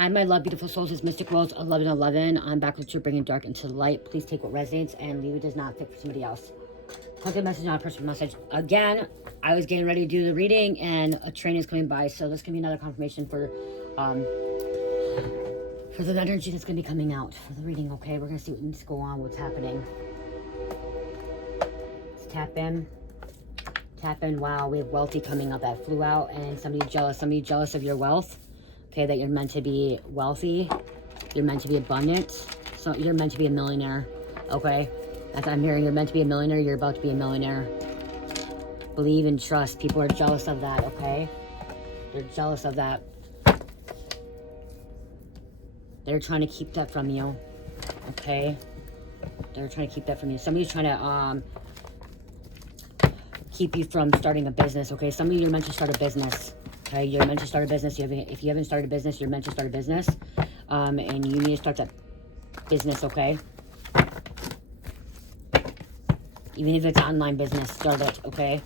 Hi, my love, beautiful souls. It's Mystic Rose 1111. I'm back with you, bringing dark into the light. Please take what resonates and leave it does not fit for somebody else. Content message, not a personal message. Again, I was getting ready to do the reading and a train is coming by, so this can be another confirmation for the energy that's going to be coming out for the reading. Okay, we're going to see what needs to go on, what's happening. Let's tap in. Tap in. Wow, we have wealthy coming up that flew out, and somebody jealous of your wealth. Okay, that you're meant to be wealthy, you're meant to be abundant, so you're meant to be a millionaire. Okay, as I'm hearing, you're meant to be a millionaire, you're about to be a millionaire. Believe and trust. People are jealous of that. Okay, they're jealous of that. They're trying to keep that from you. Okay, they're trying to keep that from you. Somebody's trying to keep you from starting a business. Okay, some of you are meant to start a business. Okay, you're meant to start a business. If you haven't started a business, you're meant to start a business. And you need to start that business, okay? Even if it's online business, start it, okay?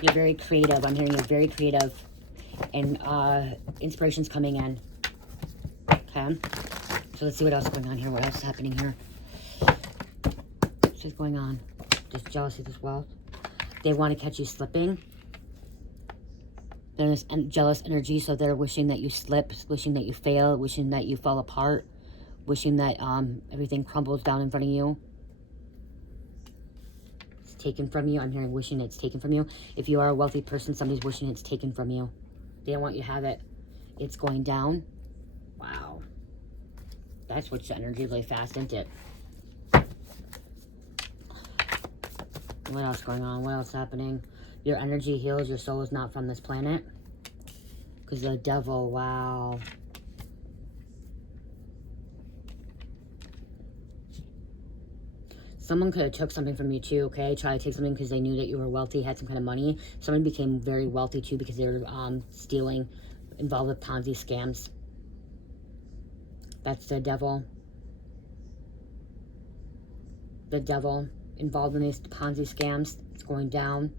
You're very creative. I'm hearing you're very creative. And inspiration's coming in. Okay? So let's see what else is going on here. What else is happening here? What's going on? Just jealousy as well. They want to catch you slipping. There's jealous energy, so they're wishing that you slip, wishing that you fail, wishing that you fall apart, wishing that everything crumbles down in front of you. It's taken from you. I'm hearing wishing it's taken from you. If you are a wealthy person, somebody's wishing it's taken from you. They don't want you to have it. It's going down. Wow. That switched energy really fast, didn't it? What else going on? What else happening? Your energy heals. Your soul is not from this planet. Because the devil, wow. Someone could have took something from you too, okay? Try to take something because they knew that you were wealthy, had some kind of money. Someone became very wealthy too because they were stealing, involved with Ponzi scams. That's the devil. The devil involved in these Ponzi scams. It's going down.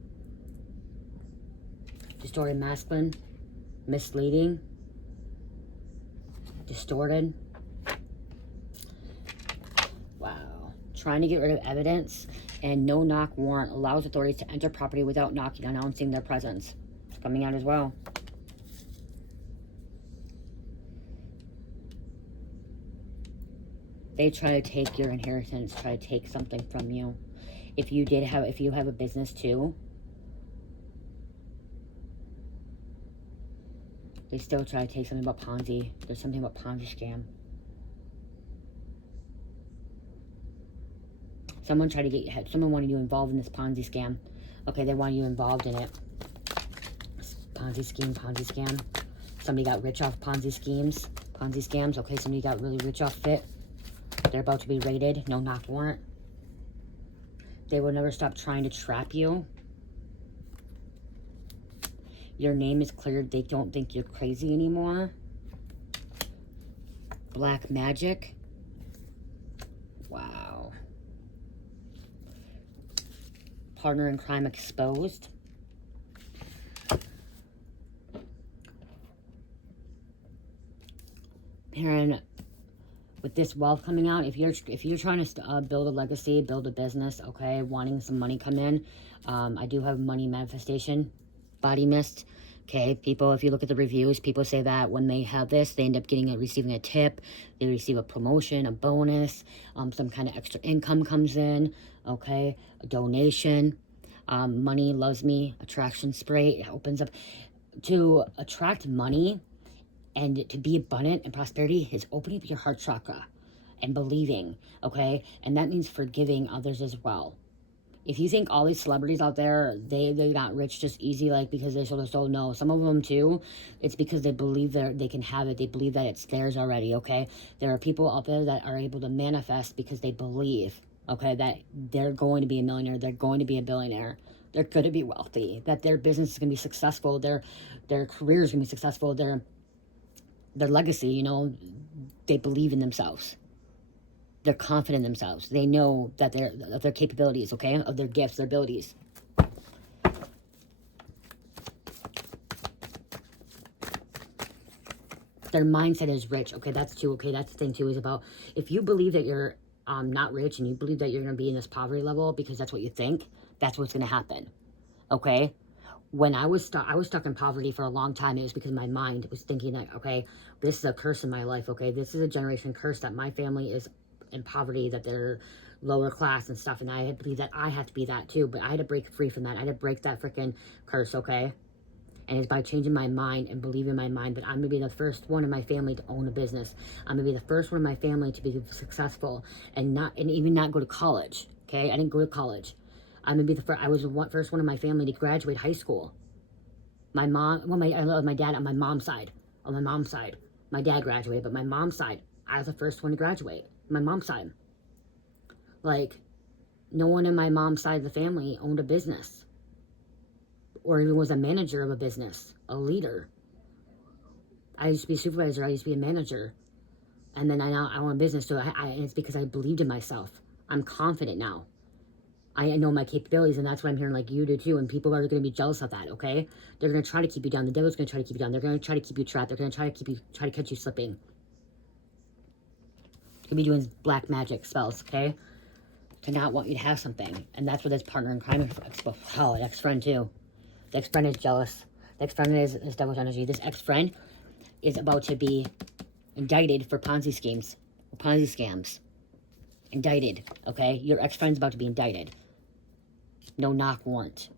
Distorted masculine, misleading, distorted. Wow. Trying to get rid of evidence, and no knock warrant allows authorities to enter property without knocking, announcing their presence. It's coming out as well. They try to take your inheritance, try to take something from you. If you have a business too, they still try to take something about Ponzi. There's something about Ponzi scam. Someone tried to get you, someone wanted you involved in this Ponzi scam. Okay, they wanted you involved in it. Ponzi scheme, Ponzi scam. Somebody got rich off Ponzi schemes, Ponzi scams. Okay, somebody got really rich off it. They're about to be raided. No knock warrant. They will never stop trying to trap you. Your name is cleared. They don't think you're crazy anymore. Black magic. Wow. Partner in crime exposed. Aaron, with this wealth coming out, if you're trying to build a legacy, build a business, okay, wanting some money come in, I do have money manifestation, body mist. Okay, people, if you look at the reviews, people say that when they have this, they end up receiving a tip, they receive a promotion, a bonus, some kind of extra income comes in, okay, a donation, money loves me, attraction spray. It opens up to attract money and to be abundant and prosperity is opening up your heart chakra and believing, okay, and that means forgiving others as well. If you think all these celebrities out there, they got rich just easy, like because they sold their soul, no. Some of them too, it's because they believe they can have it. They believe that it's theirs already, okay? There are people out there that are able to manifest because they believe, okay, that they're going to be a millionaire, they're going to be a billionaire, they're going to be wealthy, that their business is going to be successful, their career is going to be successful, their legacy, you know, they believe in themselves. They're confident in themselves. They know that of their capabilities, okay? Of their gifts, their abilities. Their mindset is rich. Okay, that's too, okay, that's the thing too, is about, if you believe that you're not rich and you believe that you're going to be in this poverty level because that's what you think, that's what's going to happen. Okay? When I was stuck in poverty for a long time, it was because my mind was thinking that, okay, this is a curse in my life, okay? This is a generation curse that my family is in poverty, that they're lower class and stuff, and I had to believe that I had to be that too, but I had to break free from that. I had to break that freaking curse, okay? And it's by changing my mind and believing in my mind that I'm going to be the first one in my family to own a business. I'm going to be the first one in my family to be successful and even not go to college, okay? I didn't go to college. I'm going to be the first, I was the first one in my family to graduate high school. My mom, well, my dad on my mom's side. On my mom's side. My dad graduated, but my mom's side, I was the first one to graduate. My mom's side. Like, no one in my mom's side of the family owned a business. Or even was a manager of a business. A leader. I used to be a supervisor. I used to be a manager. And then I own a business. So it's because I believed in myself. I'm confident now. I know my capabilities, and that's what I'm hearing like you do too, and people are going to be jealous of that, okay? They're going to try to keep you down. The devil's going to try to keep you down. They're going to try to keep you trapped. They're going to try to catch you slipping. Could be doing black magic spells, okay? To not want you to have something. And that's what this partner in crime, oh, an ex-friend too. The ex-friend is jealous. The ex-friend is devil's energy. This ex-friend is about to be indicted for Ponzi schemes, Ponzi scams. Indicted, okay? Your ex-friend's about to be indicted. No knock warrant.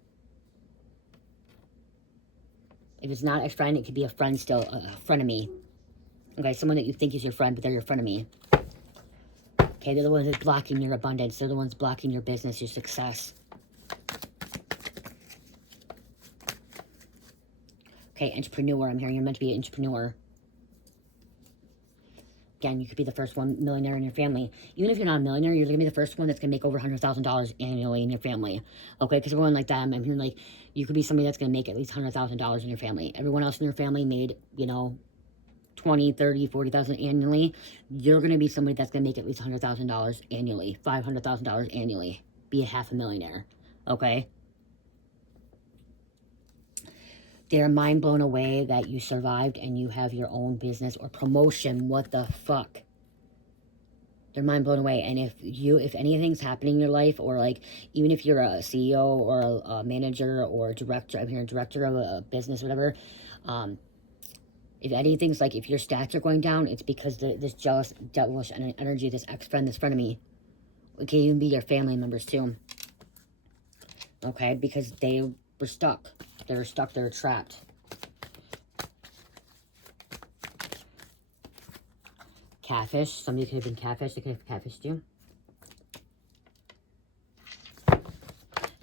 If it's not ex-friend, it could be a friend still, a frenemy. Okay, someone that you think is your friend, but they're your frenemy. Okay, they're the ones that's blocking your abundance. They're the ones blocking your business, your success. Okay, entrepreneur. I'm hearing you're meant to be an entrepreneur. Again, you could be the first one millionaire in your family. Even if you're not a millionaire, you're going to be the first one that's going to make over $100,000 annually in your family. Okay, because everyone like that, I'm hearing like, you could be somebody that's going to make at least $100,000 in your family. Everyone else in your family made, you know, 20, 30, 40,000 annually. You're going to be somebody that's going to make at least $100,000 annually, $500,000 annually. Be a half a millionaire. Okay? They're mind blown away that you survived and you have your own business or promotion. What the fuck? They're mind blown away. And if anything's happening in your life, or like, even if you're a CEO or a manager or a director, I'm hearing director of a business, whatever, if anything's like, if your stats are going down, it's because this jealous, devilish energy, this ex-friend, this frenemy, it can even be your family members too. Okay? Because they were stuck. They were stuck. They were trapped. Catfish. Somebody could have been catfish. They could have catfished you.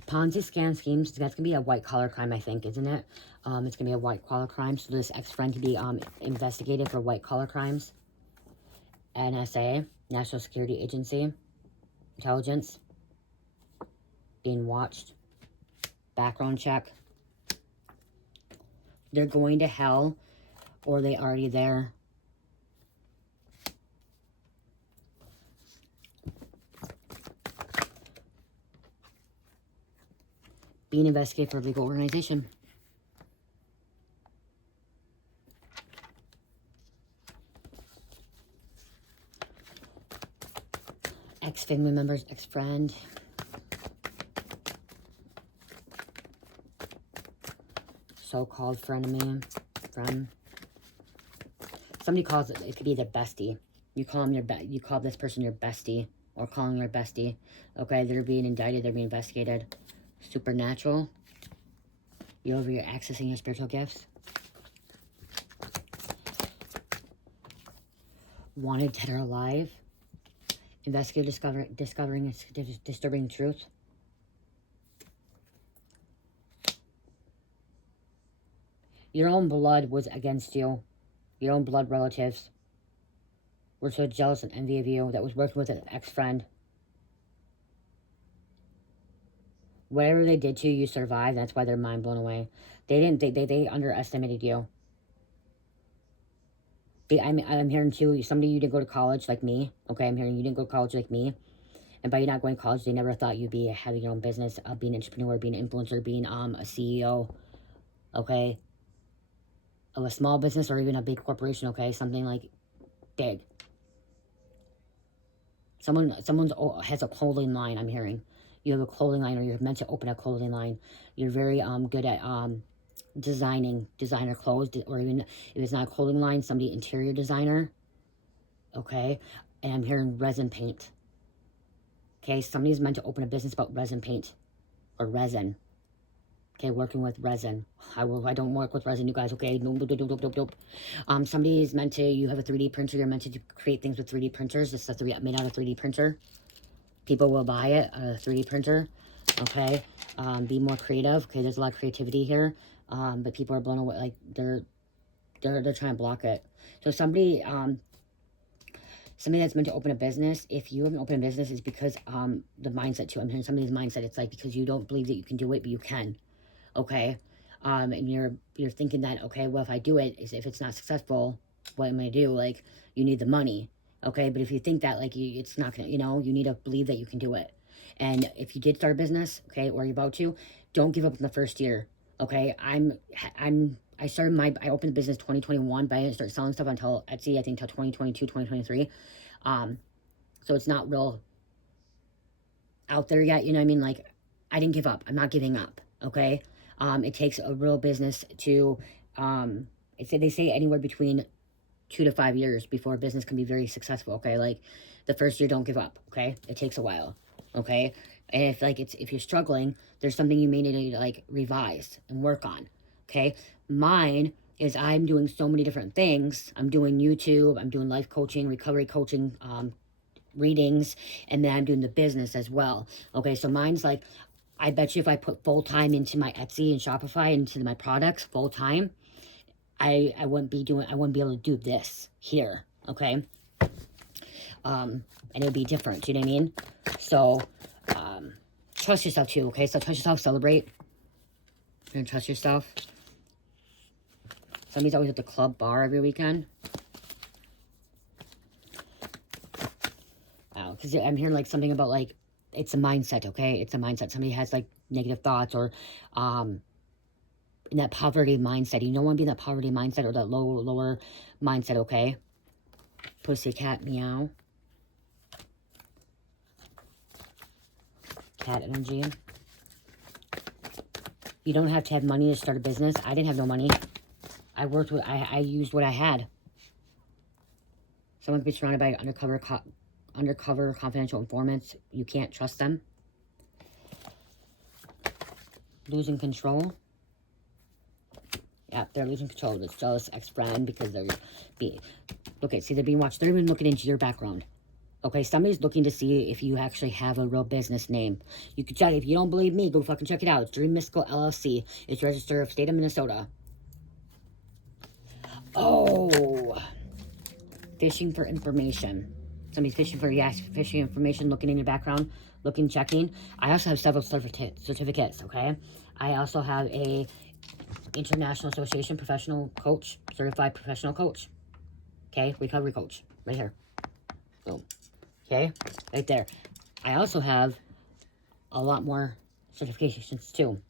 Ponzi scam schemes. That's going to be a white-collar crime, I think, isn't it? It's going to be a white-collar crime. So this ex-friend could be investigated for white-collar crimes. NSA, National Security Agency, intelligence, being watched, background check. They're going to hell, or they already there. Being investigated for a legal organization. Ex-family members, ex-friend. So-called frenemy, friend. Somebody calls it could be their bestie. You call them you call this person your bestie, or calling your bestie. Okay, they're being indicted, they're being investigated. Supernatural. You're accessing your spiritual gifts. Wanted, dead or alive. Investigator discovering disturbing truth. Your own blood was against you. Your own blood relatives were so jealous and envy of you that was working with an ex-friend. Whatever they did to you, you survived. That's why they're mind blown away. They underestimated you. I'm hearing too, somebody you didn't go to college like me. Okay, I'm hearing you didn't go to college like me. And by you not going to college, they never thought you'd be having your own business, being an entrepreneur, being an influencer, being a CEO. Okay? of a small business or even a big corporation, okay? Something like big. Someone has a clothing line, I'm hearing. You have a clothing line, or you're meant to open a clothing line. You're very good at designer clothes, or even if it's not a clothing line, somebody interior designer, okay? And I'm hearing resin paint. Okay, somebody's meant to open a business about resin paint or resin. Okay, working with resin. I don't work with resin, you guys, okay? Nope. Somebody is meant to, you have a 3D printer, you're meant to create things with 3D printers. This is made out of 3D printer. People will buy it, a 3D printer, okay? Be more creative, okay? There's a lot of creativity here, but people are blown away, like, they're trying to block it. So somebody that's meant to open a business, if you haven't opened a business, is because the mindset too. I'm hearing somebody's mindset, it's like because you don't believe that you can do it, but you can. Okay, and you're thinking that, okay, well, if I do it, if it's not successful, what am I gonna do? Like, you need the money, okay? But if you think that, like, it's not gonna, you need to believe that you can do it. And if you did start a business, okay, or you're about to, don't give up in the first year, okay? I opened the business 2021, but I didn't start selling stuff until Etsy, I think, until 2022, 2023. So it's not real out there yet, you know what I mean? Like, I didn't give up. I'm not giving up, okay? It takes a real business to, they say anywhere between 2 to 5 years before a business can be very successful, okay? Like, the first year, don't give up, okay? It takes a while, okay? And if you're struggling, there's something you may need to, like, revise and work on, okay? Mine is I'm doing so many different things. I'm doing YouTube, I'm doing life coaching, recovery coaching, readings, and then I'm doing the business as well, okay? So mine's like, I bet you if I put full time into my Etsy and Shopify, into my products full time, I wouldn't be able to do this here, okay? And it would be different, you know what I mean? So, trust yourself too, okay? So trust yourself, celebrate. You're gonna trust yourself. Somebody's always at the club bar every weekend. Because I'm hearing, like, something about, like, it's a mindset, okay? It's a mindset. Somebody has, like, negative thoughts, or in that poverty mindset. You don't want to be in that poverty mindset or that lower mindset, okay? Pussycat meow. Cat energy. You don't have to have money to start a business. I didn't have no money. I used what I had. Someone could be surrounded by undercover confidential informants. You can't trust them. Losing control. Yeah, they're losing control of this jealous ex-friend because they're they're being watched. They're even looking into your background. Okay, somebody's looking to see if you actually have a real business name. You can check. If you don't believe me, go fucking check it out. It's Dream Mystical LLC. It's registered of state of Minnesota. Oh, fishing for information. Somebody's fishing information, looking in your background, checking. I also have several certificates, okay? I also have a International Association Professional Coach, Certified Professional Coach, okay? Recovery coach, right here. Boom. Okay, right there. I also have a lot more certifications too.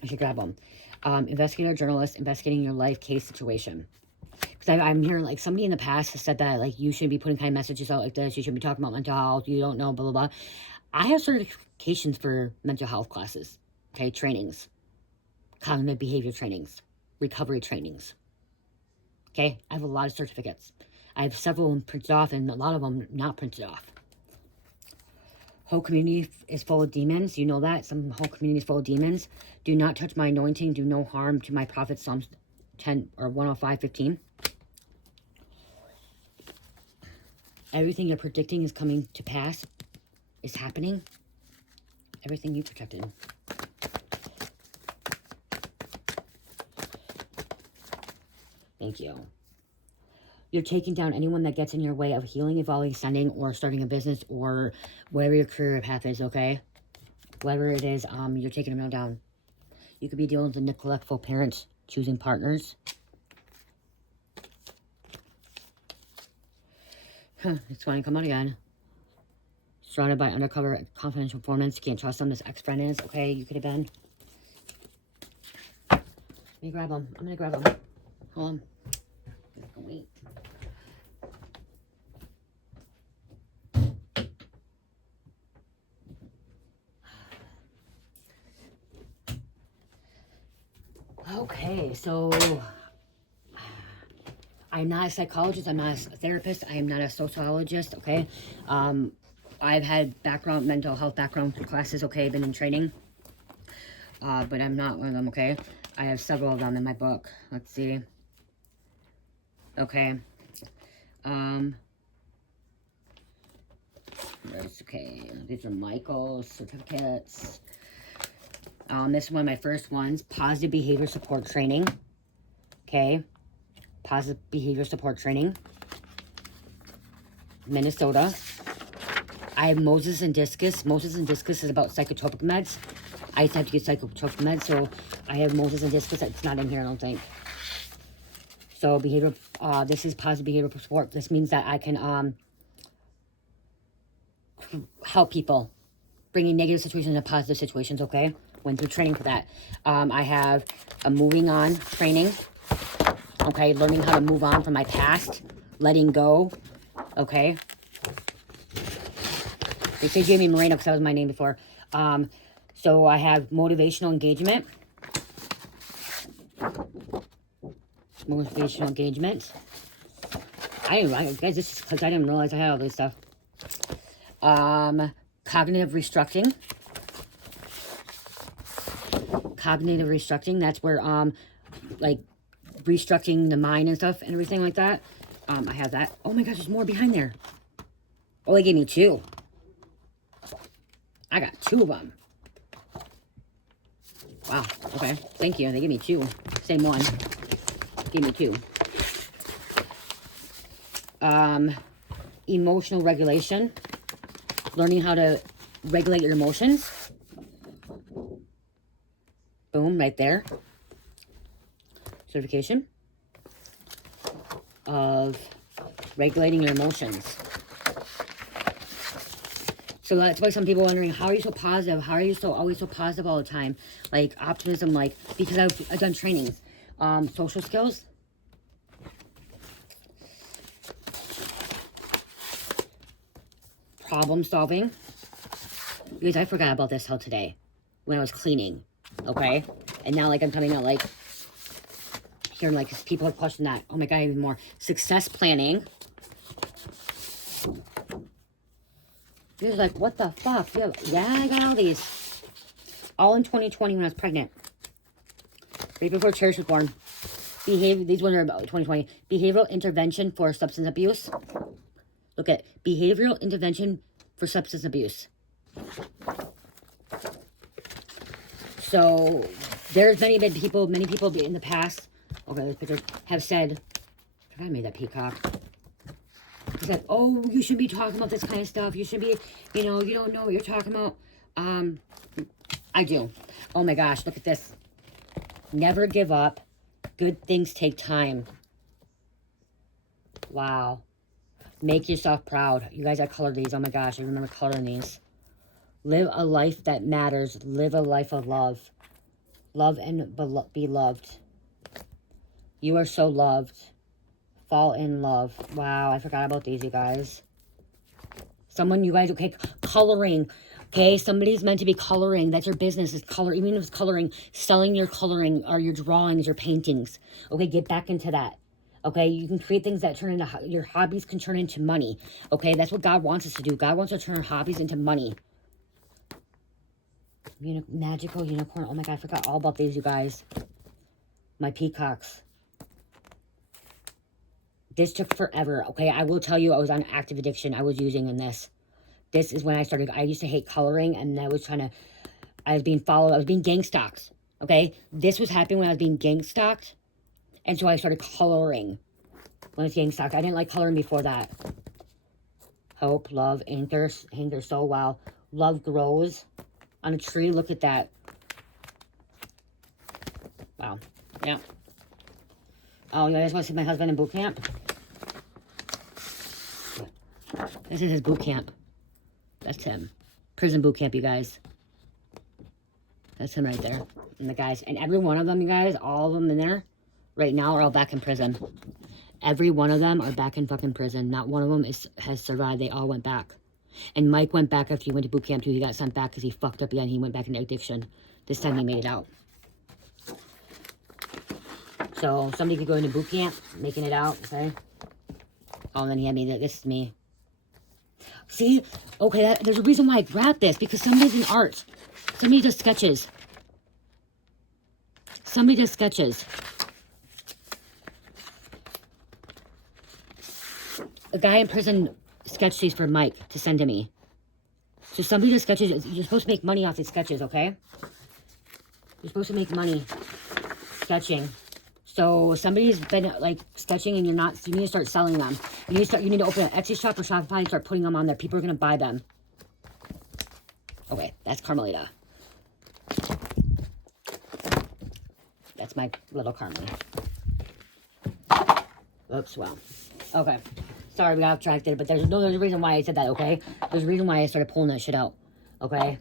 You should grab them. Investigator, journalist, investigating your life case situation. Because I'm hearing, like, somebody in the past has said that, like, you shouldn't be putting kind of messages out like this. You shouldn't be talking about mental health. You don't know, blah, blah, blah. I have certifications for mental health classes, okay, trainings, cognitive behavior trainings, recovery trainings, okay? I have a lot of certificates. I have several of them printed off and a lot of them not printed off. Whole community is full of demons. You know that? Some whole community is full of demons. Do not touch my anointing. Do no harm to my prophets. Psalms 10 or 105:15. Everything you're predicting is coming to pass. Is happening. Everything you protected. Thank you. You're taking down anyone that gets in your way of healing, evolving, ascending, or starting a business, or whatever your career path is, okay? Whatever it is, you're taking them down. You could be dealing with a neglectful parents, choosing partners. It's going to come out again. Surrounded by undercover confidential informants. Can't trust them. This ex-friend is, okay? You could have been. me grab them. I'm gonna grab them. Hold on. Wait. Okay, so I'm not a psychologist, I'm not a therapist, I am not a sociologist, okay? I've had mental health background classes, okay, been in training, but I'm not one of them, okay? I have several of them in my book. Let's see. Okay. Okay, these are Michael's certificates. This is one of my first ones, Positive Behavior Support Training. Okay, Positive Behavior Support Training, Minnesota. I have Moses and Discus. Moses and Discus is about psychotropic meds. I used to have to get psychotropic meds, so I have Moses and Discus. It's not in here, I don't think. So this is Positive Behavior Support. This means that I can help people, bringing negative situations into positive situations, okay? Went through training for that. I have a moving on training, okay? Learning how to move on from my past, letting go, okay? They say Jamie Moreno because that was my name before. So I have motivational engagement. Motivational engagement. Guys, this is because I didn't realize I had all this stuff. Cognitive restructuring. Cognitive restructuring, that's where, like, restructuring the mind and stuff and everything like that. I have that. Oh my gosh, there's more behind there. Oh, they gave me 2. I got 2 of them. Wow, okay. Thank you. They gave me 2. Same one. Gave me 2. Emotional regulation. Learning how to regulate your emotions. Boom, right there. Certification of regulating your emotions. So that's why some people are wondering, how are you so positive? How are you always so positive all the time? Like optimism, like, because I've done trainings. Social skills. Problem solving. Because I forgot about this till today when I was cleaning. Okay? And now, like, I'm coming out, like, hearing, like, people have questioned that. Oh my God, even more. Success planning. You're like, what the fuck? Yeah, I got all these. All in 2020 when I was pregnant. Right before Cherish was born. These ones are about 2020. Behavioral intervention for substance abuse. Look at behavioral intervention for substance abuse. So there's many people in the past, okay, this picture, have said, I forgot I made that peacock. He said, oh, you shouldn't be talking about this kind of stuff. You should be, you know, you don't know what you're talking about. I do. Oh my gosh, look at this. Never give up. Good things take time. Wow. Make yourself proud. You guys, I colored these. Oh my gosh, I remember coloring these. Live a life that matters. Live a life of love. Love and be loved. You are so loved. Fall in love. Wow, I forgot about these, you guys. You guys, okay, coloring. Okay, somebody's meant to be coloring. That's your business, is color. Even if it's coloring, selling your coloring or your drawings, your paintings. Okay, get back into that. Okay, you can create things that turn into, your hobbies can turn into money. Okay, that's what God wants us to do. God wants to turn our hobbies into money. Magical unicorn. Oh my God, I forgot all about these, you guys. My peacocks. This took forever. Okay, I will tell you, I was on active addiction. I was using in this. This is when I started. I used to hate coloring, and I was being followed. I was being gang stalked. Okay, this was happening when I was being gang stalked, and so I started coloring when I was gang stalked. I didn't like coloring before that. Hope, love, anchor so wow. Love grows on a tree. Look at that. Wow. Yeah. Oh, you guys want to see my husband in boot camp? This is his boot camp. That's him. Prison boot camp, you guys. That's him right there. And the guys, and every one of them, you guys, all of them in there right now are all back in prison. Every one of them are back in fucking prison. Not one of them has survived. They all went back. And Mike went back after he went to boot camp too. He got sent back because he fucked up again. He went back into addiction. This time he made it out. So somebody could go into boot camp, making it out, okay? Oh, and then he had me, this is me. See? Okay, there's a reason why I grabbed this. Because somebody's in art. Somebody does sketches. Somebody does sketches. A guy in prison sketched these for Mike to send to me. So somebody does sketches. You're supposed to make money off these sketches, okay? You're supposed to make money sketching. So somebody's been like sketching and you're not, you need to start selling them. You need to open an Etsy shop or Shopify and start putting them on there. People are going to buy them. Okay, that's Carmelita. That's my little Carmelita. Oops, well. Okay. Sorry, we got off track there, but there's a reason why I said that, okay? There's a reason why I started pulling that shit out, okay?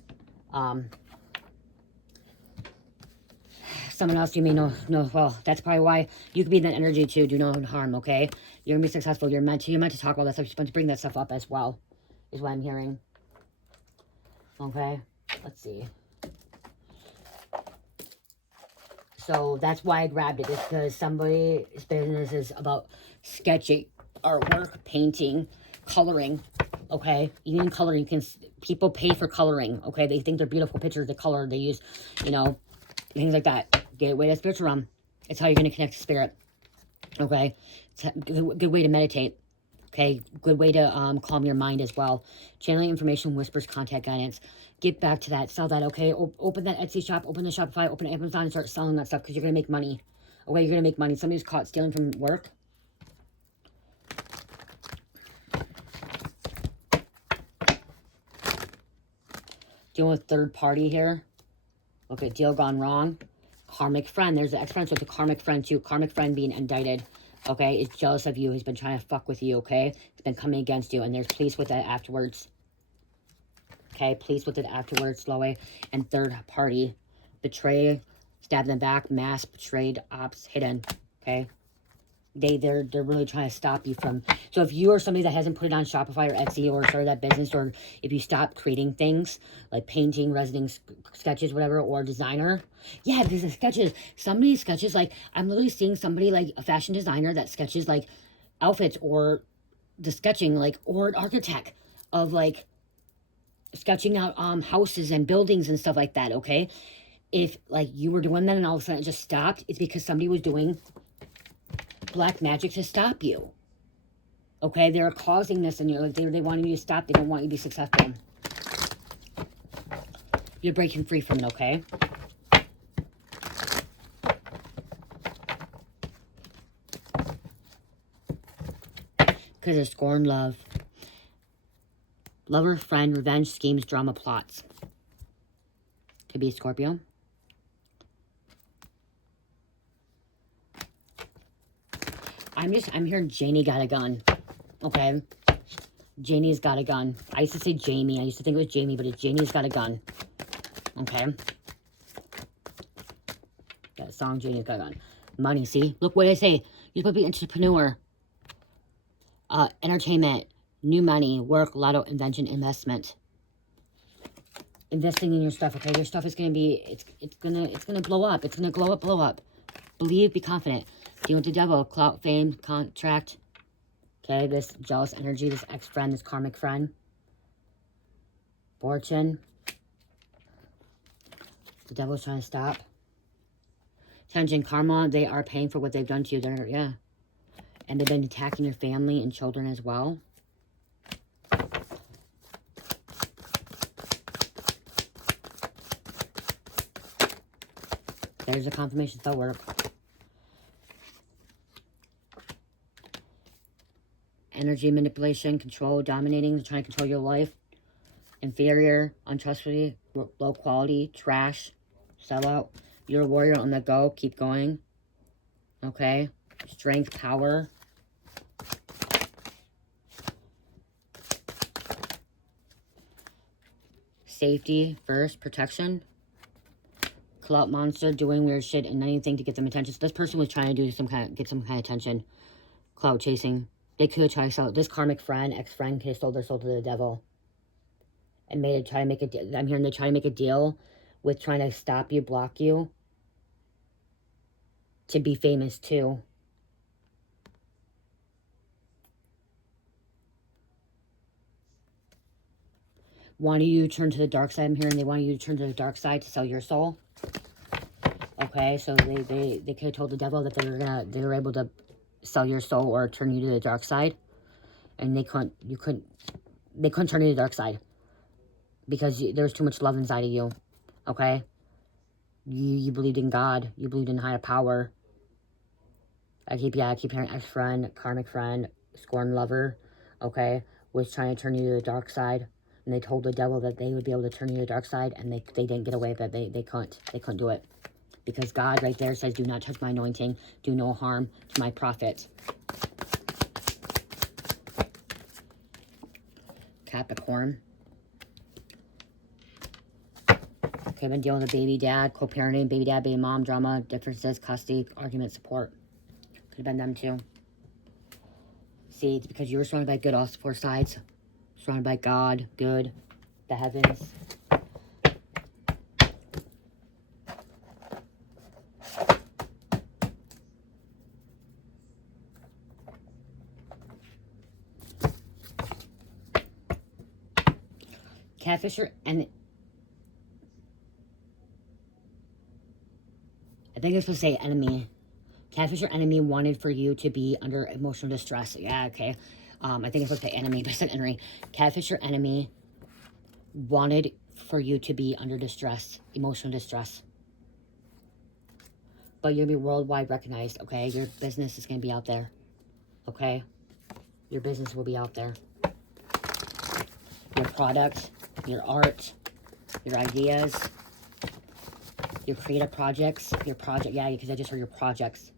Someone else you may know, well, that's probably why you could be in that energy too, do no harm, okay? You're gonna be successful, you're meant to talk about that stuff, you're supposed to bring that stuff up as well, is what I'm hearing. Okay, let's see. So that's why I grabbed it, is because somebody's business is about sketching, artwork, painting, coloring, okay? Even coloring, people pay for coloring, okay? They think they're beautiful pictures, the color they use, you know, things like that. Gateway to spiritual realm. It's how you're going to connect to spirit, okay? It's a good way to meditate, okay? Good way to calm your mind as well. Channeling information, whispers, contact guidance. Get back to that, sell that, okay? Open that Etsy shop, open the Shopify, open Amazon, and start selling that stuff because you're going to make money, okay? You're going to make money. Somebody's caught stealing from work. Dealing with third party here. Okay, deal gone wrong. Karmic friend. There's an ex-friend, so it's a karmic friend too. Karmic friend being indicted, okay, is jealous of you. He's been trying to fuck with you, okay? He's been coming against you, and there's police with it afterwards. Okay, police with it afterwards, slow way. And third party. Betray, stabbed in the back, mask, betrayed, ops, hidden, okay? They're really trying to stop you from. So if you are somebody that hasn't put it on Shopify or Etsy or started that business, or if you stop creating things like painting, resin sketches, whatever, or designer, yeah, because the sketches, somebody sketches, like I'm literally seeing somebody like a fashion designer that sketches like outfits, or the sketching, like, or an architect of like sketching out houses and buildings and stuff like that, okay? If like you were doing that and all of a sudden it just stopped, it's because somebody was doing black magic to stop you, okay? They're causing this, and you're like, they want you to stop. They don't want you to be successful. You're breaking free from it, okay? Because of scorn, love, lover, friend, revenge, schemes, drama, plots. Could be a Scorpio. I'm hearing Janie got a gun, okay? Janie's got a gun. I used to say Jamie. I used to think it was Jamie, but it's Janie's got a gun, okay? That song, Janie's got a gun. Money, see? Look what I say. You're supposed to be entrepreneur. Entertainment, new money, work, lotto, invention, investment. Investing in your stuff, okay? Your stuff is going to be, it's gonna blow up. It's going to blow up. Believe, be confident. Deal with the devil, clout, fame, contract. Okay, this jealous energy, this ex-friend, this karmic friend. Fortune. The devil's trying to stop. Tension, karma, they are paying for what they've done to you. Yeah. And they've been attacking your family and children as well. There's a confirmation spell work. Energy manipulation, control, dominating, trying to control your life. Inferior, untrustworthy, low quality, trash, sell out. You're a warrior on the go, keep going. Okay? Strength, power. Safety first, protection. clout monster, doing weird shit and anything to get some attention. So this person was trying to do get some kind of attention. Clout chasing. They could try to sell this karmic friend, ex-friend, could have sold their soul to the devil. And I'm hearing they try to make a deal with trying to stop you, block you, to be famous too. Wanted you to turn to the dark side. I'm hearing they wanted you to turn to the dark side to sell your soul. Okay, so they could have told the devil that they were able to sell your soul or turn you to the dark side, and they couldn't turn you to the dark side because there's too much love inside of you. Okay, you believed in God, you believed in higher power. I keep hearing ex-friend, karmic friend, scorn lover. Okay, was trying to turn you to the dark side, and they told the devil that they would be able to turn you to the dark side, and they didn't get away, but they couldn't do it. Because God right there says, do not touch my anointing, do no harm to my prophet. Capricorn. Okay, been dealing with a baby dad, co-parenting, baby dad, baby mom, drama, differences, custody, argument, support. Could have been them too. See, it's because you were surrounded by good, all four sides. Surrounded by God, good, the heavens. Catfisher, and I think it's supposed to say enemy. Catfisher enemy wanted for you to be under emotional distress. Yeah, okay. I think it's supposed to say enemy, but it's an enemy. Catfisher enemy wanted for you to be under distress, emotional distress. But you'll be worldwide recognized, okay? Your business is going to be out there, okay? Your business will be out there. Your product, your art, your ideas, your creative projects, your project, yeah, because I just heard your projects.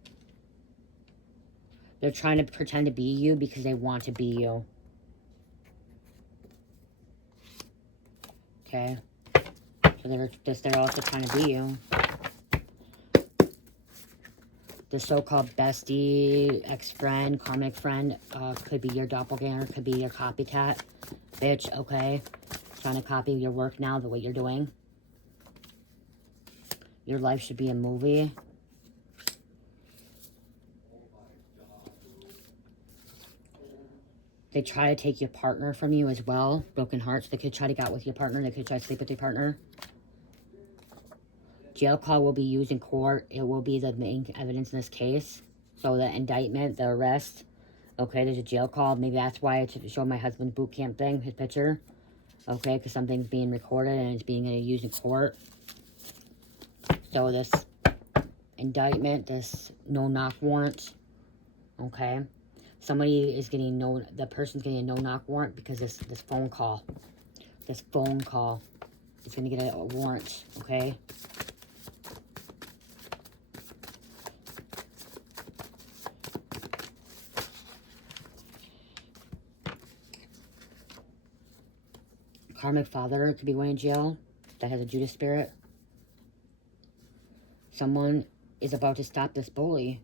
They're trying to pretend to be you because they want to be you. Okay? So they're also trying to be you. The so-called bestie, ex-friend, karmic friend, could be your doppelganger, could be your copycat. Bitch, okay? Trying to copy your work now, the way you're doing. Your life should be a movie. They try to take your partner from you as well. Broken hearts. They could try to get out with your partner. They could try to sleep with your partner. Jail call will be used in court. It will be the main evidence in this case. So the indictment, the arrest. Okay, there's a jail call. Maybe that's why I showed my husband's boot camp thing, his picture. Okay, because something's being recorded and it's being used in court. So this indictment, this no-knock warrant. Okay. Somebody is getting the person's getting a no-knock warrant because this phone call. This phone call is going to get a warrant, okay? Karmic father could be going in jail that has a Judas spirit. Someone is about to stop this bully.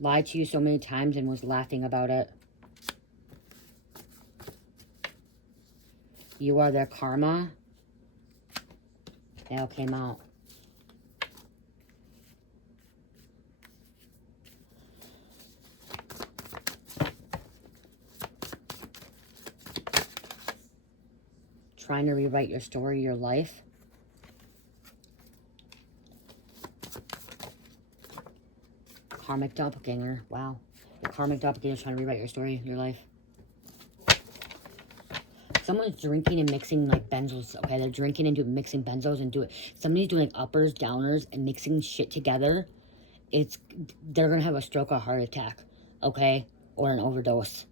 Lied to you so many times and was laughing about it. You are their karma. They all came out. Trying to rewrite your story, your life. Karmic doppelganger. Wow. The karmic doppelganger is trying to rewrite your story, your life. Someone's drinking and mixing like benzos. Okay, they're drinking and mixing benzos and somebody's doing uppers, downers, and mixing shit together. They're gonna have a stroke or heart attack. Okay, or an overdose.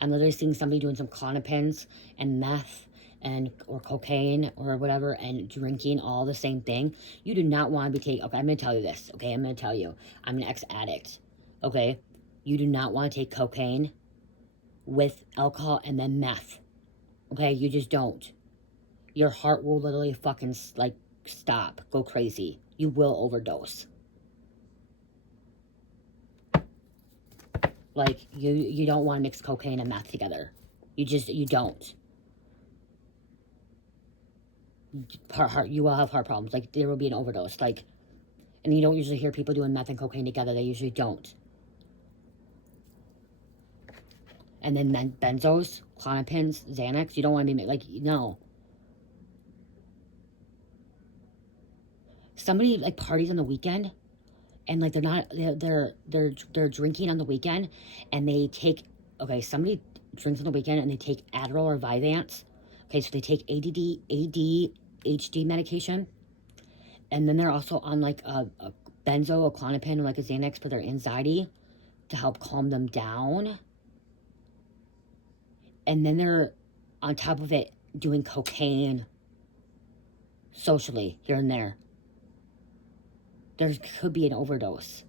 I'm literally seeing somebody doing some Klonopins and meth or cocaine or whatever and drinking all the same thing. You do not want to be taking, okay, I'm going to tell you this, okay, I'm going to tell you, I'm an ex-addict, okay, you do not want to take cocaine with alcohol and then meth, okay, you just don't. your heart will literally fucking, like, stop, go crazy. You will overdose. Like, you don't want to mix cocaine and meth together. You don't. You will have heart problems. Like, there will be an overdose. Like, and you don't usually hear people doing meth and cocaine together. They usually don't. And then benzos, Klonopins, Xanax. You don't want to be, like, no. Somebody, like, parties on the weekend, and, like, they're drinking on the weekend, and they take, okay, somebody drinks on the weekend, and they take Adderall or Vyvanse. Okay, so they take ADHD medication, and then they're also on, like, a benzo, a Klonopin, or, like, a Xanax for their anxiety to help calm them down. And then they're, on top of it, doing cocaine socially here and there. There could be an overdose.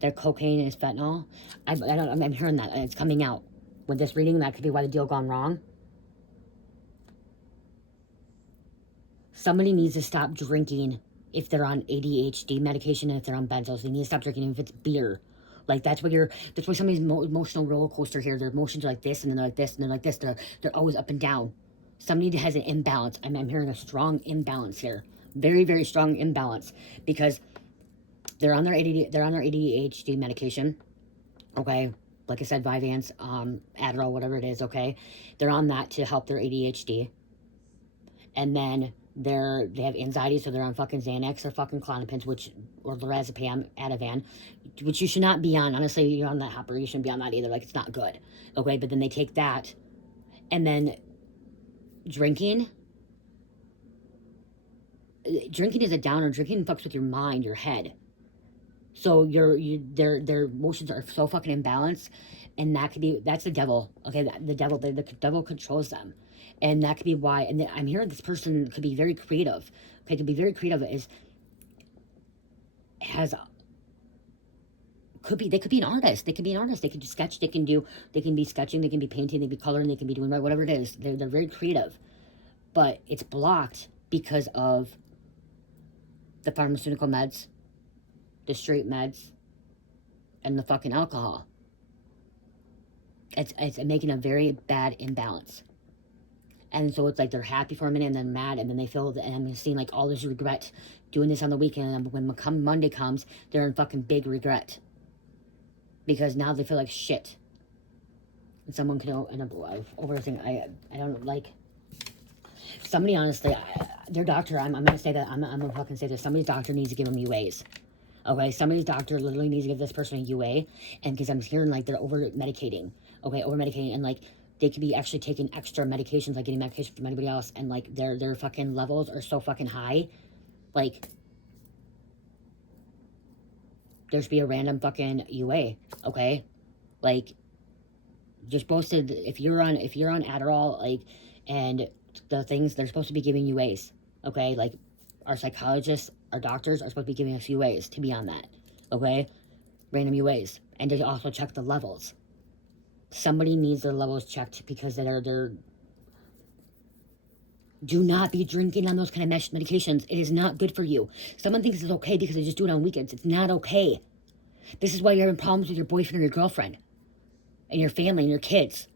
Their cocaine is fentanyl. I'm hearing that. It's coming out. With this reading, that could be why the deal gone wrong. Somebody needs to stop drinking if they're on ADHD medication and if they're on benzos. They need to stop drinking if it's beer. Like, that's why somebody's emotional roller coaster here. Their emotions are like this, and then they're like this, and they're like this. They're always up and down. Somebody has an imbalance. I'm hearing a strong imbalance here. Very, very strong imbalance, because they're on their ADHD medication, okay? Like I said, Vyvanse, Adderall, whatever it is, okay? They're on that to help their ADHD. And then they have anxiety, so they're on fucking Xanax or fucking Klonopins, or lorazepam, Ativan, which you should not be on. Honestly, you're on that hopper, you shouldn't be on that either. Like, it's not good, okay? But then they take that, and then drinking is a downer. Drinking fucks with your mind, your head. So their emotions are so fucking imbalanced, and that's the devil. Okay, the devil controls them, and that could be why. And I'm hearing this person could be very creative. Okay, could be very creative. They could be an artist. They could be an artist. They could sketch. They can be sketching. They can be painting. They can be coloring. They can be doing whatever it is. They're very creative, but it's blocked because of the pharmaceutical meds, the straight meds, and the fucking alcohol. It's making a very bad imbalance. And so it's like they're happy for a minute and then mad, and then they feel, and I'm seeing like all this regret doing this on the weekend, and when Monday comes, they're in fucking big regret. Because now they feel like shit. And someone could end up overthinking. I don't like, somebody honestly, their doctor, I'm going to say that, I'm going to fucking say this, somebody's doctor needs to give them UAs. Okay, somebody's doctor literally needs to give this person a UA, and because I'm hearing like they're over-medicating, okay, over-medicating, and like they could be actually taking extra medications, like getting medication from anybody else, and like their fucking levels are so fucking high, like there should be a random fucking UA, okay, like you're supposed to, if you're on Adderall, like, and the things, they're supposed to be giving UAs, okay, like our psychologists, our doctors are supposed to be giving us UAs to be on that, okay? Random UAs. And to also check the levels. Somebody needs their levels checked because they're do not be drinking on those kind of mesh medications. It is not good for you. Someone thinks it's okay because they just do it on weekends. It's not okay. This is why you're having problems with your boyfriend or your girlfriend and your family and your kids.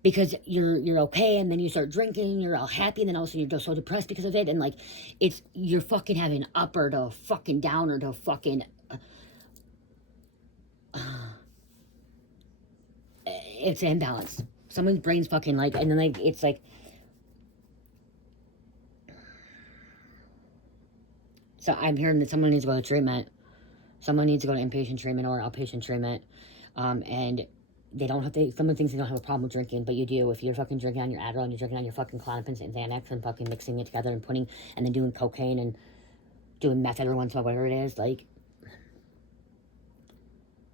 Because you're okay, and then you start drinking, you're all happy, and then all of a sudden you're so depressed because of it, and like, you're fucking having upper to fucking downer to fucking, it's an imbalance. Someone's brain's fucking like, and then like, it's like, so I'm hearing that someone needs to go to treatment. Someone needs to go to inpatient treatment or outpatient treatment, and someone thinks they don't have a problem with drinking, but you do. If you're fucking drinking on your Adderall and you're drinking on your fucking Klonopins and Xanax and fucking mixing it together and then doing cocaine and doing meth every once in a while, whatever it is, like,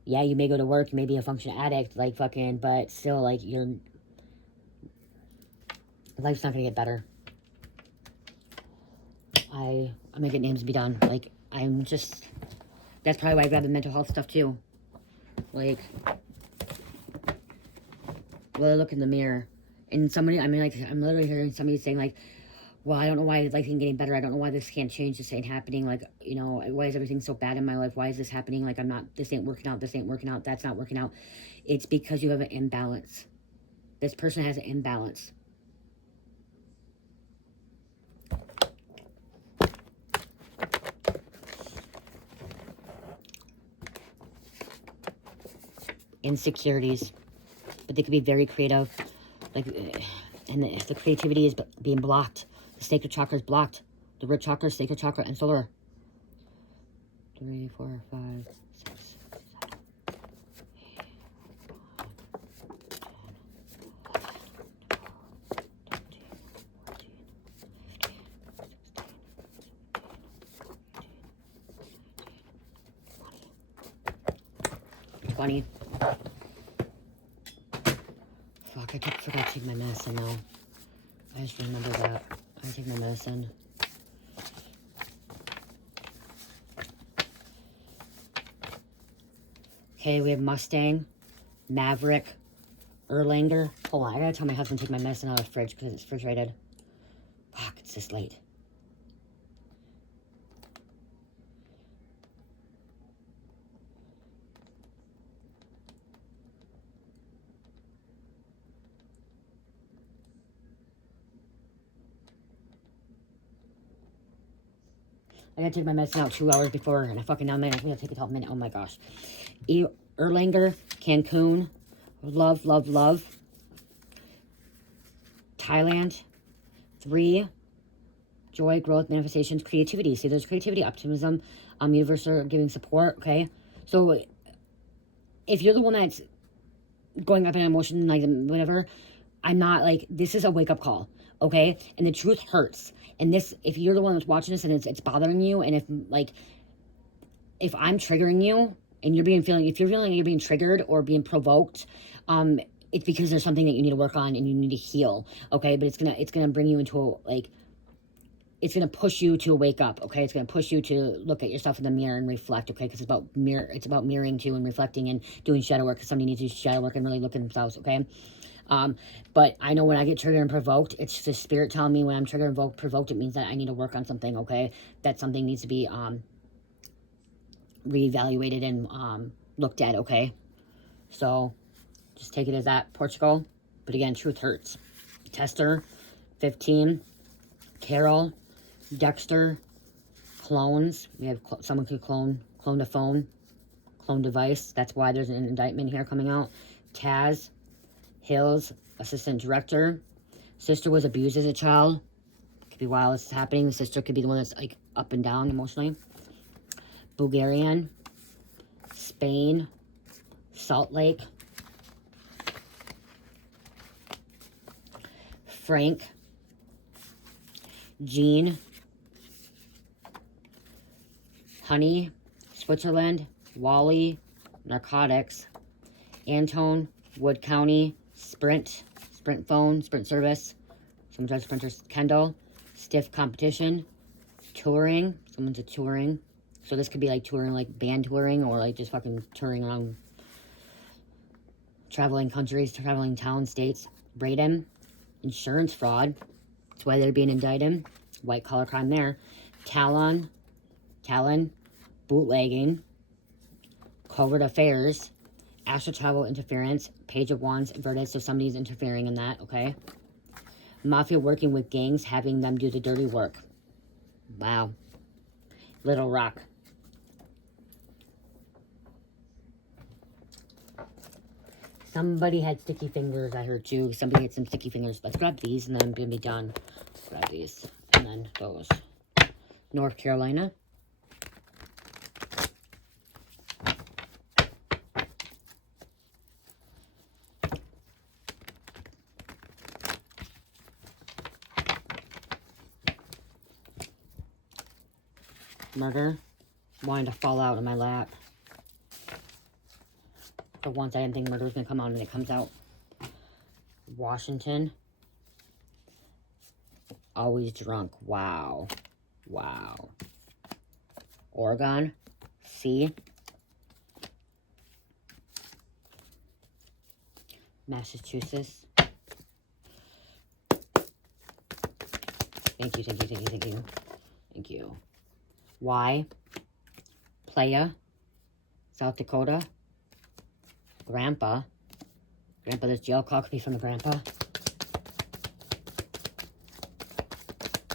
yeah, you may go to work, you may be a functional addict, like, fucking, but still, like, life's not gonna get better. I'm gonna get names to be done. Like, that's probably why I grab the mental health stuff, too. Like, well, I look in the mirror, And somebody, I mean, like, I'm literally hearing somebody saying, like, well, I don't know why life ain't getting better. I don't know why this can't change. This ain't happening. Like, you know, why is everything so bad in my life? Why is this happening? Like, this ain't working out. This ain't working out. That's not working out. It's because you have an imbalance. This person has an imbalance. Insecurities. But they could be very creative. Like, and if the creativity is being blocked, the sacred chakra is blocked. The root chakra, sacred chakra, and solar. 3, 4, 5, 6, 20. Fuck, I forgot to take my medicine now. I just remember that. I take my medicine. Okay, we have Mustang, Maverick, Erlanger. Hold on, I gotta tell my husband to take my medicine out of the fridge because it's refrigerated. Fuck, it's this late. I gotta take my medicine out 2 hours before, and I fucking now I'm gonna take it all minute. Oh my gosh. Erlanger, Cancun, love, love, love. Thailand, 3, joy, growth, manifestations, creativity. See, there's creativity, optimism, universe are giving support, okay? So, if you're the one that's going up in emotion, like, whatever, I'm not, like, this is a wake-up call, okay? And the truth hurts. And this, if you're the one that's watching this and it's bothering you, and if I'm triggering you, and if you're feeling like you're being triggered or being provoked, it's because there's something that you need to work on and you need to heal, okay? But it's gonna bring you into it's gonna push you to wake up, okay? It's gonna push you to look at yourself in the mirror and reflect, okay? Because it's about mirroring too and reflecting and doing shadow work. Because somebody needs to do shadow work and really look at themselves, okay? But I know when I get triggered and provoked, it's the spirit telling me when I'm triggered and provoked, it means that I need to work on something, okay? That something needs to be reevaluated and looked at, okay? So just take it as that, Portugal. But again, truth hurts. Tester, 15. Carol, Dexter, clones. We have someone could clone a phone, clone device. That's why there's an indictment here coming out. Taz, Hills, assistant director. Sister was abused as a child. Could be while this is happening. The sister could be the one that's like up and down emotionally. Bulgarian, Spain, Salt Lake, Frank, Jean, Honey, Switzerland, Wally, Narcotics, Antone, Wood County, Sprint phone, Sprint service, someone drives sprinters, Kendall, Stiff competition, touring, someone's a touring, so this could be like touring, like band touring, or like just fucking touring around, traveling countries, traveling towns, states. Braden, insurance fraud, that's why they're being indicted, white collar crime there. Talon, bootlegging, covert affairs, astral travel interference, page of wands, inverted, so somebody's interfering in that, okay? Mafia working with gangs, having them do the dirty work. Wow. Little Rock. Somebody had sticky fingers, I heard too. Somebody had some sticky fingers. Let's grab these and then I'm going to be done. Let's grab these. And then those. North Carolina. Murder. Wanting to fall out in my lap. For once I didn't think murder was going to come out and it comes out. Washington. Always drunk. Wow. Wow. Oregon. C. Massachusetts. Thank you, thank you, thank you, thank you. Thank you. Why? Playa, South Dakota. Grandpa. Grandpa, this jail call could be from the grandpa.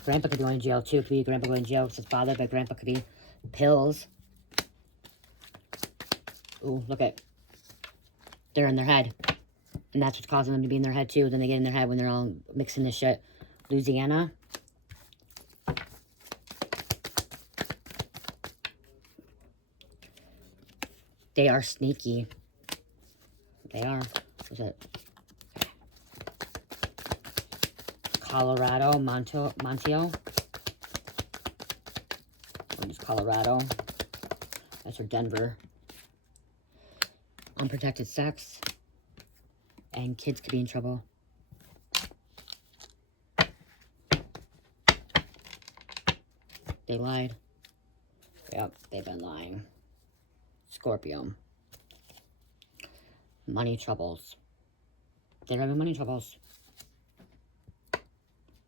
Grandpa could be going to jail too. Could be grandpa going to jail with his father, but grandpa could be pills. Ooh, look at. They're in their head. And that's what's causing them to be in their head too. Then they get in their head when they're all mixing this shit. Louisiana. They are sneaky. They are. What's it? Colorado, Monteo. What is Colorado? That's for Denver. Unprotected sex. And kids could be in trouble. They lied. Yep, they've been lying. Scorpio. Money troubles. They're having money troubles.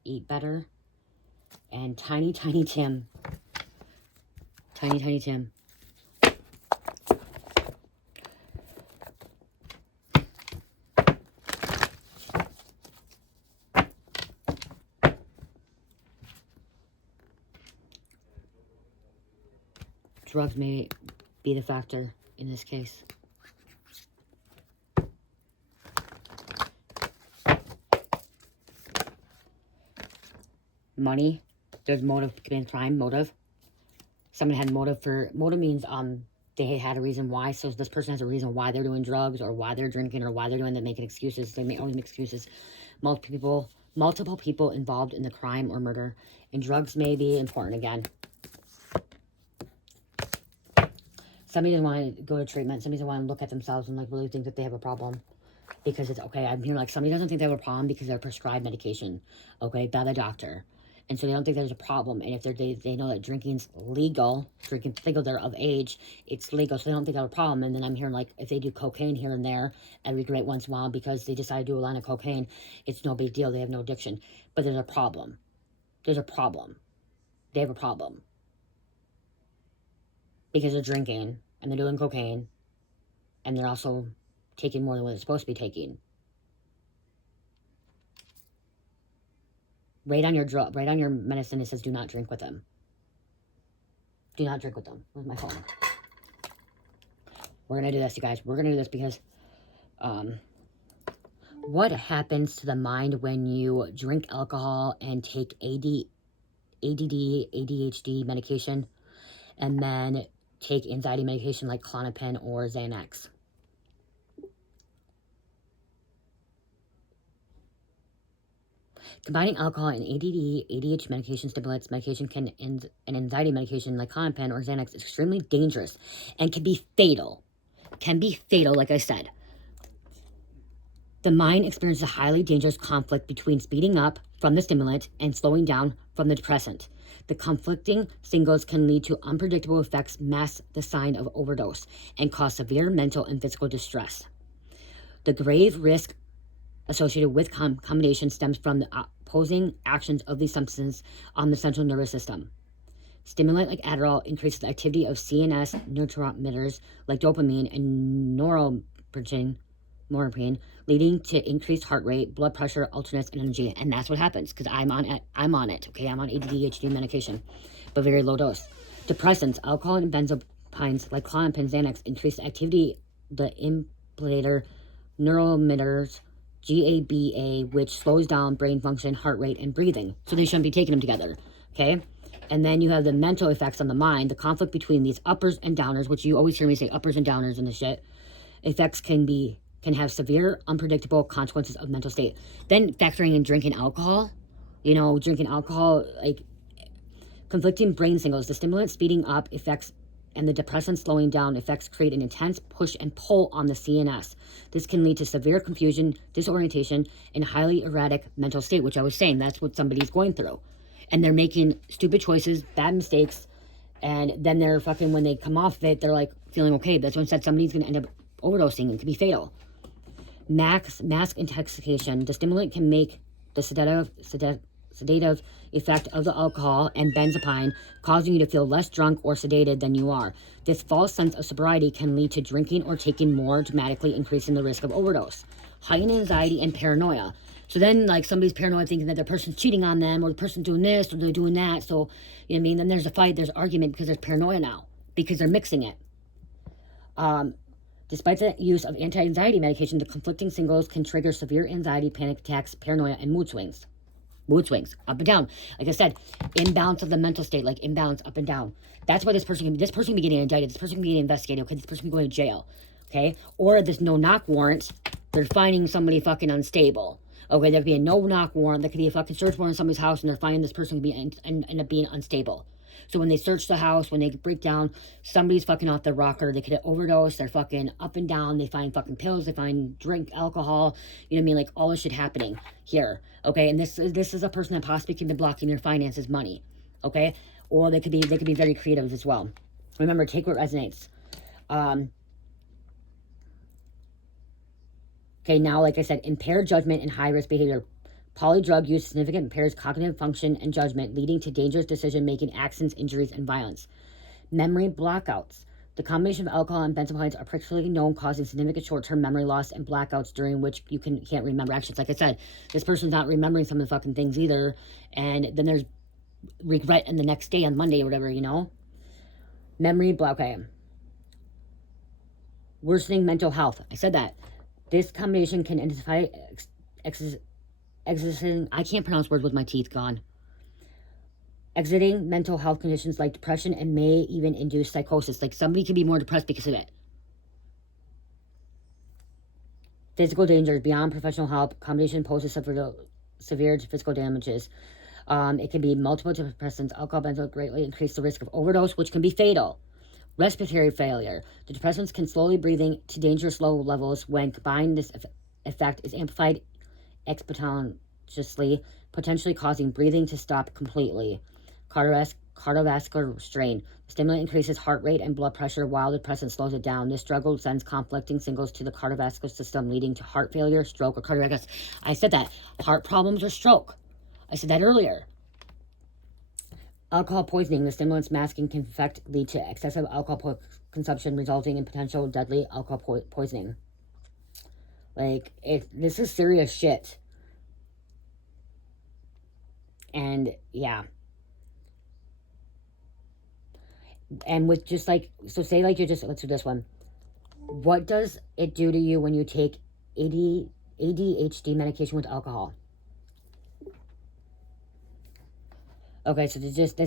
Eat better. And Tiny Tim. Tiny Tim. Drugs may be the factor in this case. Money. There's motive, committing crime, motive. Someone had motive means they had a reason why. So this person has a reason why they're doing drugs or why they're drinking or why they're doing that, making excuses. They may only make excuses. Multiple people involved in the crime or murder. And drugs may be important again. Somebody doesn't want to go to treatment. Somebody doesn't want to look at themselves and like really think that they have a problem. Because it's, okay, I'm hearing like somebody doesn't think they have a problem because they're prescribed medication, okay, by the doctor. And so they don't think there's a problem. And if they know that drinking's legal, they're of age, it's legal, so they don't think they have a problem. And then I'm hearing like if they do cocaine here and there every great once in a while because they decide to do a line of cocaine, it's no big deal. They have no addiction. But there's a problem. There's a problem. They have a problem. Because they're drinking and they're doing cocaine and they're also taking more than what they're supposed to be taking. Write on your medicine, it says do not drink with them. Do not drink with them. Where's my phone? We're going to do this, you guys. We're going to do this because what happens to the mind when you drink alcohol and take ADD, ADHD medication, and then take anxiety medication like Klonopin or Xanax? Combining alcohol and ADD, ADHD medication, stimulants medication, and anxiety medication like Klonopin or Xanax is extremely dangerous and can be fatal. Can be fatal, like I said. The mind experiences a highly dangerous conflict between speeding up from the stimulant and slowing down from the depressant. The conflicting signals can lead to unpredictable effects, mask the sign of overdose, and cause severe mental and physical distress. The grave risk associated with combination stems from the opposing actions of these substances on the central nervous system. Stimulant like Adderall increases the activity of CNS neurotransmitters like dopamine and norepinephrine, leading to increased heart rate, blood pressure, alertness, and energy. And that's what happens because I'm on it. Okay, I'm on ADHD medication, but very low dose. Depressants, alcohol, and benzodiazepines like Klonopin, Xanax increase the activity the implicator neurotransmitters GABA, which slows down brain function, heart rate, and breathing. So they shouldn't be taking them together, okay? And then you have the mental effects on the mind, the conflict between these uppers and downers, which you always hear me say uppers and downers and the shit. Effects can have severe, unpredictable consequences of mental state. Then factoring in drinking alcohol, like conflicting brain signals, the stimulant speeding up effects and the depressant slowing down effects create an intense push and pull on the CNS. This can lead to severe confusion, disorientation, and highly erratic mental state, which I was saying, that's what somebody's going through. And they're making stupid choices, bad mistakes, and then they're fucking, when they come off of it, they're like feeling okay. That's when I said somebody's going to end up overdosing. It could be fatal. Mask intoxication. The stimulant can make the sedative sedative effect of the alcohol and benzopine, causing you to feel less drunk or sedated than you are. This false sense of sobriety can lead to drinking or taking more, dramatically increasing the risk of overdose. Heightened anxiety and paranoia. So then, like, somebody's paranoid thinking that the person's cheating on them, or the person's doing this, or they're doing that. So, you know what I mean? Then there's a fight, there's argument because there's paranoia now, because they're mixing it. Despite the use of anti-anxiety medication, the conflicting signals can trigger severe anxiety, panic attacks, paranoia, and mood swings. Mood swings, up and down. Like I said, imbalance of the mental state, like imbalance up and down. That's why this person can be getting indicted. This person can be getting investigated. Okay, this person can be going to jail. Okay, or this no-knock warrant, they're finding somebody fucking unstable. Okay, there could be a no-knock warrant. There could be a fucking search warrant in somebody's house, and they're finding this person end up being unstable. So when they search the house, when they break down, somebody's fucking off the rocker. They could have overdosed. They're fucking up and down. They find fucking pills. They find drink, alcohol. You know what I mean? Like, all this shit happening here. Okay, and this is a person that possibly can be blocking their finances, money. Okay, or they could be very creative as well. Remember, take what resonates. Okay, now, like I said, impaired judgment and high-risk behavior. Polydrug use significantly impairs cognitive function and judgment, leading to dangerous decision-making, accidents, injuries, and violence. Memory blackouts. The combination of alcohol and benzodiazepines are particularly known, causing significant short-term memory loss and blackouts during which you can't remember actions. Like I said, this person's not remembering some of the fucking things either, and then there's regret in the next day on Monday or whatever, you know? Memory block. Okay. Worsening mental health. I said that. This combination can intensify exiting, I can't pronounce words with my teeth gone. Exiting mental health conditions like depression and may even induce psychosis. Like, somebody could be more depressed because of it. Physical dangers beyond professional help. Combination poses severe physical damages. It can be multiple antidepressants. Alcohol, benzo greatly increase the risk of overdose, which can be fatal. Respiratory failure. The depressants can slowly breathing to dangerous low levels. When combined, this effect is amplified exponentially, potentially causing breathing to stop completely. Cardiovascular strain. The stimulant increases heart rate and blood pressure while the depressant slows it down. This struggle sends conflicting signals to the cardiovascular system, leading to heart failure, stroke, or cardiac arrest. I said that. Heart problems or stroke. I said that earlier. Alcohol poisoning. The stimulant's masking can in fact lead to excessive alcohol consumption, resulting in potential deadly alcohol poisoning. Like, this is serious shit. And, yeah. And with just like, so say like let's do this one. What does it do to you when you take ADHD medication with alcohol? Okay, so just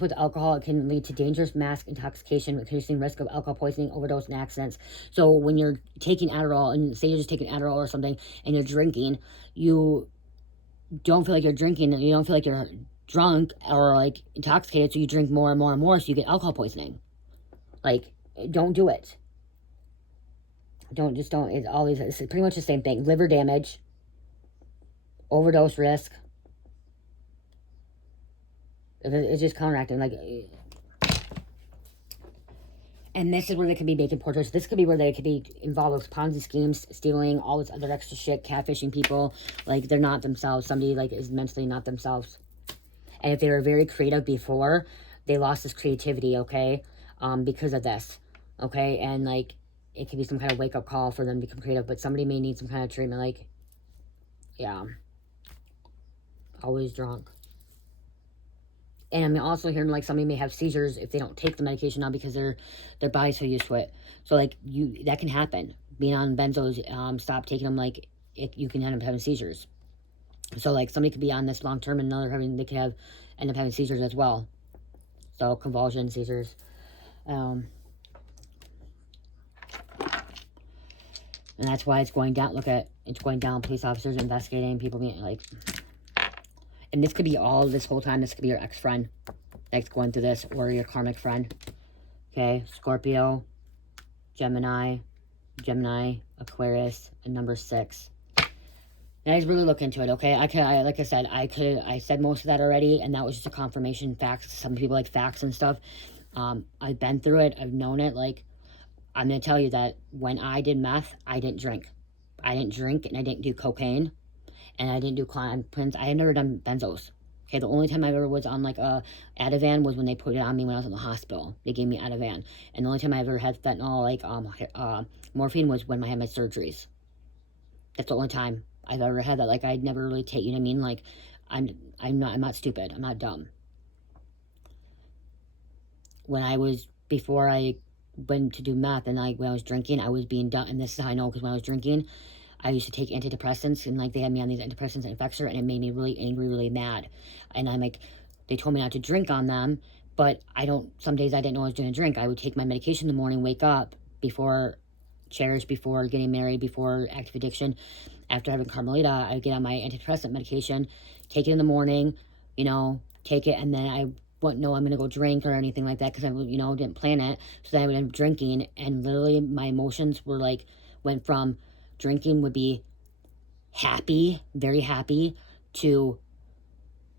with alcohol, it can lead to dangerous mass intoxication, increasing risk of alcohol poisoning, overdose, and accidents. So when you're taking Adderall, and say you're just taking Adderall or something, and you're drinking, you don't feel like you're drinking, and you don't feel like you're drunk or like intoxicated, so you drink more and more and more, so you get alcohol poisoning. Like, don't do it. Don't. It's pretty much the same thing. Liver damage, overdose risk. It's just counteracting, like, and this is where they could be making poor choices. This could be where they could be involved with Ponzi schemes, stealing, all this other extra shit, catfishing people. Like, they're not themselves. Somebody, like, is mentally not themselves. And if they were very creative before, they lost this creativity, okay, because of this, okay? And, like, it could be some kind of wake-up call for them to become creative, but somebody may need some kind of treatment, like, yeah, always drunk. And I'm also hearing, like, somebody may have seizures if they don't take the medication now because their body's so used to it. So, like, that can happen. Being on benzos, stop taking them, like, you can end up having seizures. So, like, somebody could be on this long term and they could end up having seizures as well. So, convulsions, seizures. And that's why it's going down. Look at, it's going down. Police officers investigating, people being, like... And this could be this whole time, this could be your ex-friend that's going through this, or your karmic friend. Okay, Scorpio, Gemini, Aquarius, and number 6. Guys, really look into it, okay? I said most of that already, and that was just a confirmation. Facts. Some people like facts and stuff. I've been through it. I've known it. Like, I'm going to tell you that when I did meth, I didn't drink. I didn't drink, and I didn't do cocaine. and I didn't do clonazepams. I had never done benzos. Okay, the only time I ever was on like a Ativan was when they put it on me when I was in the hospital. They gave me Ativan, and the only time I ever had fentanyl, like morphine, was when I had my surgeries. That's the only time I've ever had that. Like, I'd never really take, you know what I mean? Like, I'm not stupid. I'm not dumb. Before I went to do meth, and like when I was drinking, I was being dumb. And this is how I know, because when I was drinking, I used to take antidepressants, and like they had me on these antidepressants and Effexor, and it made me really angry, really mad. And I'm like, they told me not to drink on them, but some days I didn't know I was doing a drink. I would take my medication in the morning, wake up before Cherish, before getting married, before active addiction. After having Carmelita, I would get on my antidepressant medication, take it in the morning, you know, take it, and then I wouldn't know I'm going to go drink or anything like that, because I, you know, didn't plan it. So then I would end up drinking, and literally my emotions were like, went from drinking would be happy, very happy, to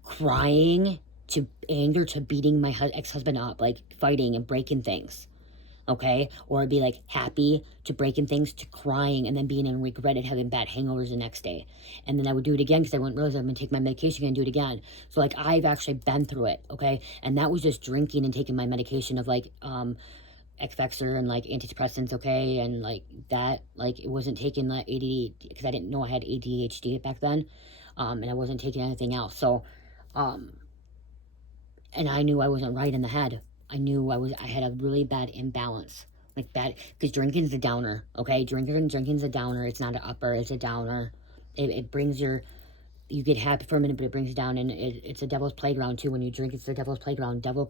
crying, to anger, to beating my ex-husband up, like fighting and breaking things. Okay, or it'd be like happy, to breaking things, to crying, and then being in regretted, having bad hangovers the next day. And then I would do it again, because I wouldn't realize I'm gonna take my medication and do it again. So like, I've actually been through it. Okay, and that was just drinking and taking my medication of like Effexor and like antidepressants. Okay, and like that, like it wasn't taking the ADD, because I didn't know I had ADHD back then, and I wasn't taking anything else. So and I knew I wasn't right in the head. I knew I had a really bad imbalance, like bad, because drinking's a downer. Okay, drinking's a downer. It's not an upper, it's a downer. It brings you get happy for a minute, but it brings you down, and it's a devil's playground too. When you drink, it's the devil's playground. Devil can